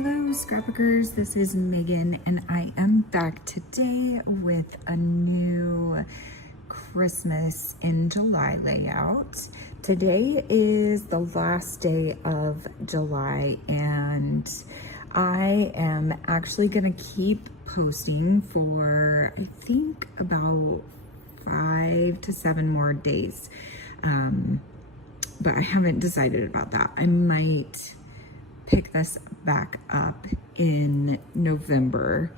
Hello Scrapbookers, this is Megan and I am back today with a new Christmas in July layout. Today is the last day of July and I am actually gonna keep posting for I think about 5 to 7 more days. But I haven't decided about that. I might pick this back up in November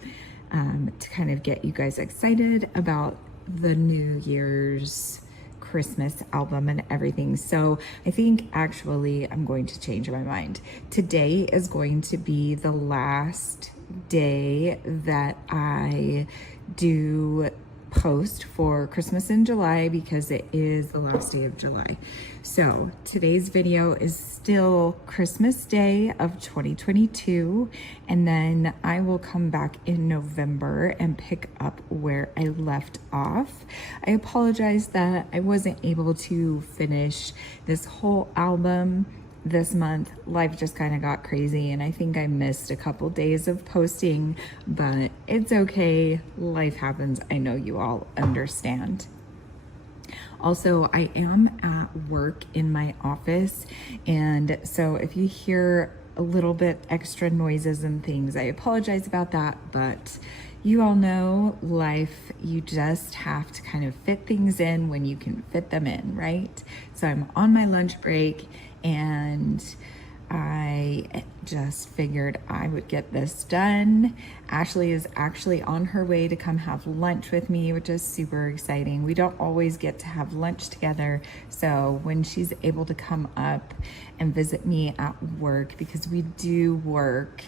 to kind of get you guys excited about the New Year's Christmas album and everything. So I think actually I'm going to change my mind. Today is going to be the last day that I do post for Christmas in July because it is the last day of July. So today's video is still Christmas Day of 2022, and then I will come back in November and pick up where I left off. I apologize that I wasn't able to finish this whole album this month. Life just kind of got crazy and I think I missed a couple days of posting, but it's okay. Life happens. I know you all understand. Also, I am at work in my office, and so if you hear a little bit extra noises and things, I apologize about that, but you all know life, you just have to kind of fit things in when you can fit them in, right? So I'm on my lunch break and I just figured I would get this done. Ashley is actually on her way to come have lunch with me, which is super exciting. We don't always get to have lunch together. So when she's able to come up and visit me at work, because we do work,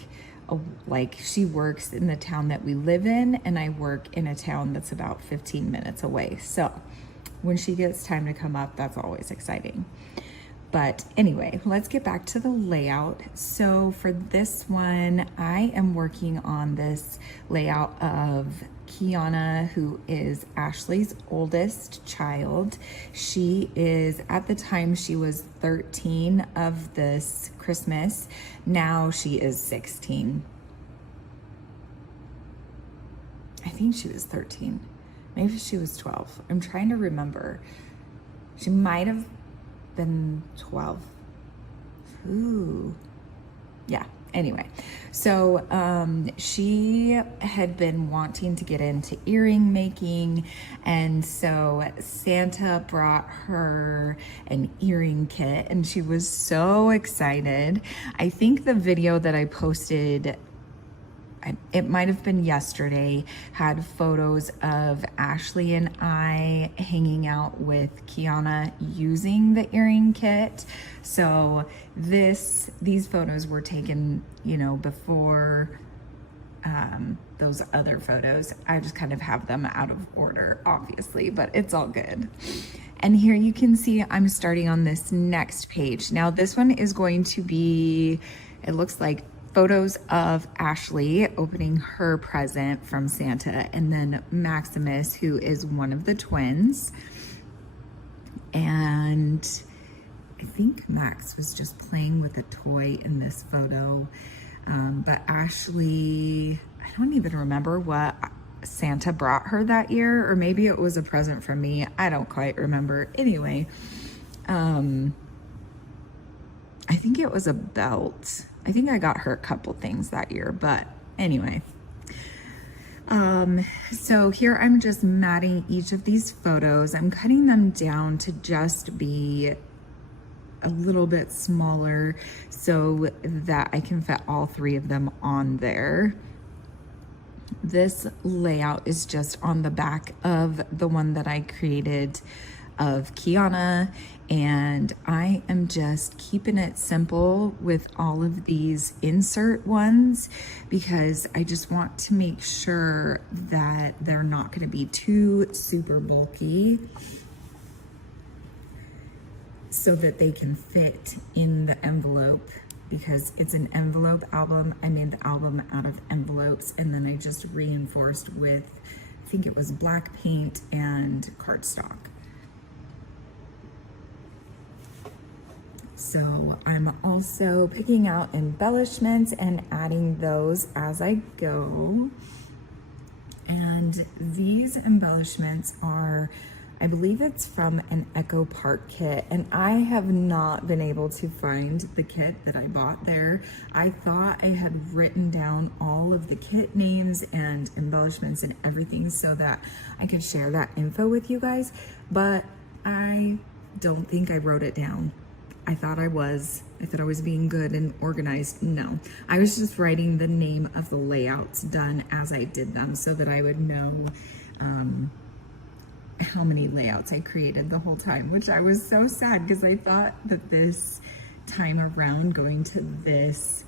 like she works in the town that we live in and I work in a town that's about 15 minutes away. So when she gets time to come up, that's always exciting. But anyway, let's get back to the layout. So for this one, I am working on this layout of Kiana, who is Ashley's oldest child. She is, at the time she was 13 of this Christmas. Now she is 16. I think she was 13. Maybe she was 12. I'm trying to remember. She might have been 12. Ooh. Yeah. Anyway, so she had been wanting to get into earring making, and so Santa brought her an earring kit and she was so excited. I think the video that I posted, it might have been yesterday, had photos of Ashley and I hanging out with Kiana using the earring kit. So these photos were taken, you know, before those other photos. I just kind of have them out of order, obviously, but it's all good. And here you can see I'm starting on this next page. Now this one is going to be, it looks like photos of Ashley opening her present from Santa, and then Maximus, who is one of the twins. And I think Max was just playing with a toy in this photo. But Ashley, I don't even remember what Santa brought her that year, or maybe it was a present from me. I don't quite remember. Anyway, I think it was a belt. I think I got her a couple things that year, but anyway. So here I'm just matting each of these photos. I'm cutting them down to just be a little bit smaller so that I can fit all 3 of them on there. This layout is just on the back of the one that I created of Kiana, and I am just keeping it simple with all of these insert ones because I just want to make sure that they're not going to be too super bulky so that they can fit in the envelope, because it's an envelope album. I made the album out of envelopes and then I just reinforced with, I think it was black paint and cardstock. So I'm also picking out embellishments and adding those as I go. And these embellishments are, I believe it's from an Echo Park kit, and I have not been able to find the kit that I bought there. I thought I had written down all of the kit names and embellishments and everything so that I could share that info with you guys, but I don't think I wrote it down. I thought I was being good and organized. No, I was just writing the name of the layouts done as I did them so that I would know how many layouts I created the whole time, which I was so sad because I thought that this time around going to this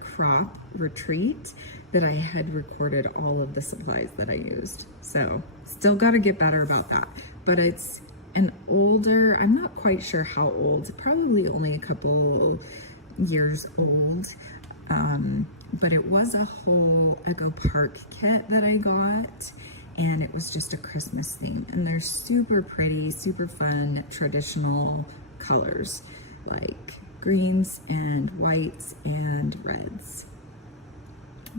crop retreat that I had recorded all of the supplies that I used. So still got to get better about that, but it's an older, I'm not quite sure how old, probably only a couple years old, but it was a whole Echo Park kit that I got, and it was just a Christmas theme, and they're super pretty, super fun, traditional colors, like greens and whites and reds.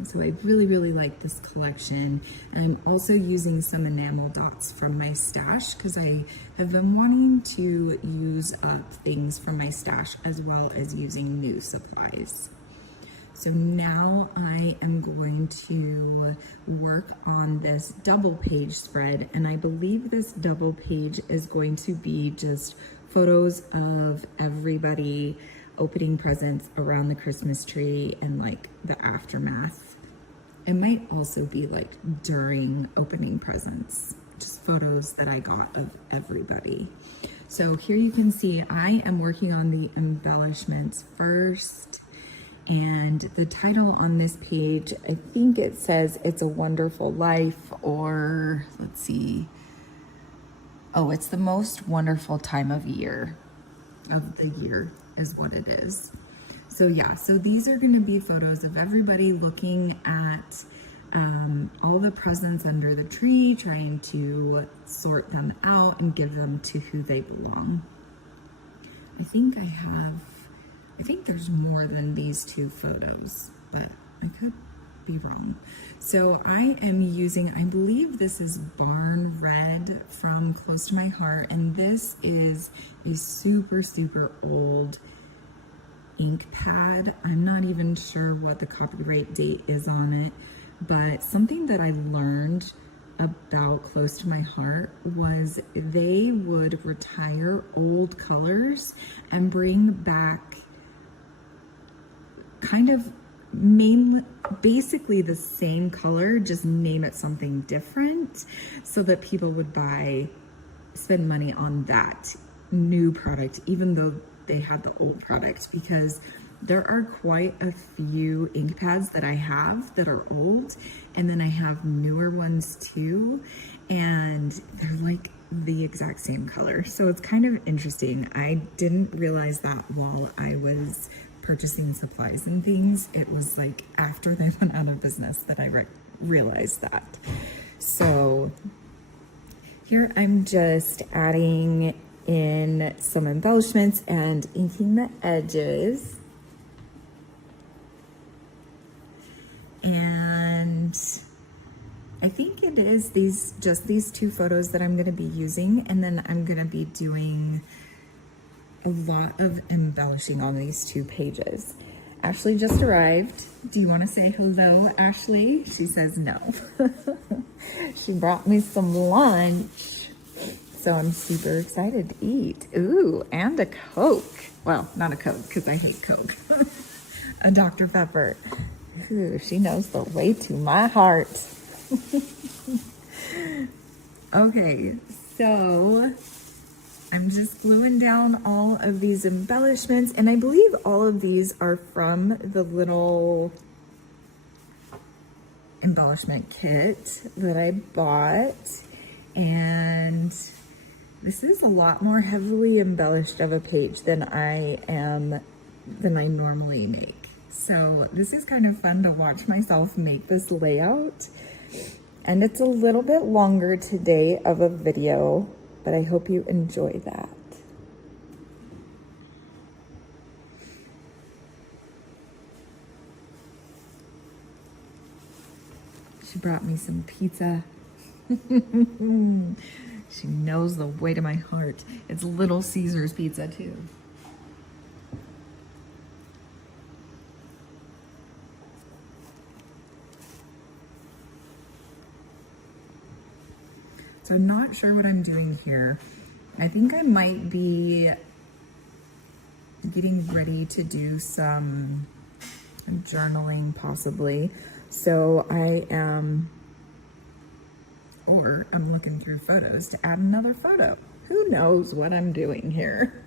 So I really, really like this collection. And I'm also using some enamel dots from my stash because I have been wanting to use up things from my stash as well as using new supplies. So now I am going to work on this double page spread, and I believe this double page is going to be just photos of everybody opening presents around the Christmas tree and like the aftermath. It might also be like during opening presents, just photos that I got of everybody. So here you can see I am working on the embellishments first, and the title on this page, I think it says It's a Wonderful Life, or let's see. Oh, it's the most wonderful time of year, is what it is. So yeah, so these are going to be photos of everybody looking at all the presents under the tree, trying to sort them out and give them to who they belong. I think there's more than these two photos, but I could be wrong. So I am using, I believe this is Barn Red from Close to My Heart, and this is a super, super old ink pad. I'm not even sure what the copyright date is on it, but something that I learned about Close to My Heart was they would retire old colors and bring back kind of basically the same color, just name it something different so that people would spend money on that new product even though they had the old product, because there are quite a few ink pads that I have that are old, and then I have newer ones too, and they're like the exact same color. So it's kind of interesting. I didn't realize that while I was purchasing supplies and things. It was like after they went out of business that I realized that. So here I'm just adding in some embellishments and inking the edges. And I think it is just these two photos that I'm going to be using, and then I'm going to be doing a lot of embellishing on these two pages. Ashley just arrived. Do you want to say hello, Ashley? She says no. She brought me some lunch, so I'm super excited to eat. Ooh, and a Coke. Well, not a Coke because I hate Coke. A Dr. Pepper. Ooh, she knows the way to my heart. Okay, so I'm just gluing down all of these embellishments, and I believe all of these are from the little embellishment kit that I bought, and this is a lot more heavily embellished of a page than I normally make. So this is kind of fun to watch myself make this layout, and it's a little bit longer today of a video, but I hope you enjoy that. brought me some pizza. She knows the way to my heart. It's Little Caesars pizza too. So I'm not sure what I'm doing here. I think I might be getting ready to do some journaling possibly. So I am, or I'm looking through photos to add another photo. Who knows what I'm doing here?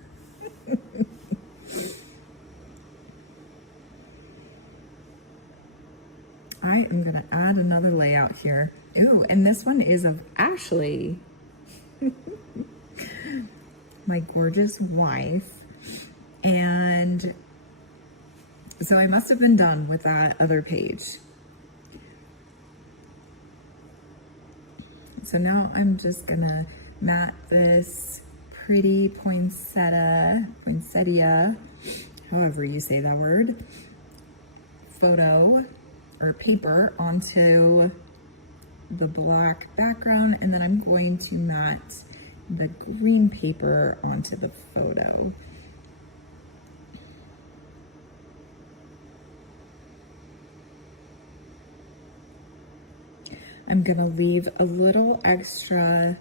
I am gonna add another layout here. Ooh, and this one is of Ashley, my gorgeous wife. And so I must have been done with that other page. So now I'm just gonna mat this pretty poinsettia, however you say that word, photo or paper onto the black background, and then I'm going to mat the green paper onto the photo. I'm gonna leave a little extra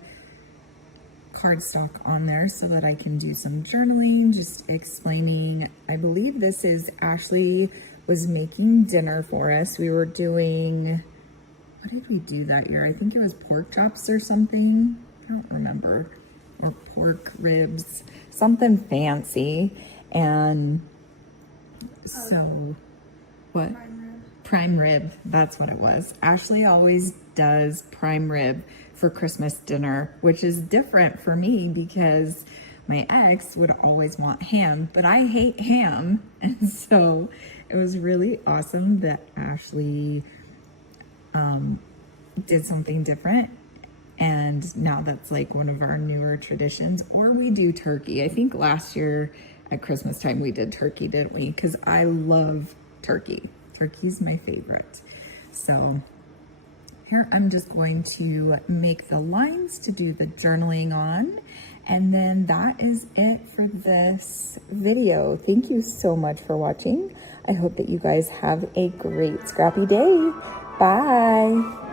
cardstock on there so that I can do some journaling, just explaining. I believe this is Ashley was making dinner for us. We were doing, what did we do that year? I think it was pork chops or something. I don't remember. Or pork ribs, something fancy. And so, what? Prime rib, that's what it was. Ashley always does prime rib for Christmas dinner, which is different for me because my ex would always want ham, but I hate ham. And so it was really awesome that Ashley did something different. And now that's like one of our newer traditions. Or we do turkey. I think last year at Christmas time we did turkey, didn't we? Because I love turkey. Turkey's my favorite. So here I'm just going to make the lines to do the journaling on. And then that is it for this video. Thank you so much for watching. I hope that you guys have a great scrappy day. Bye.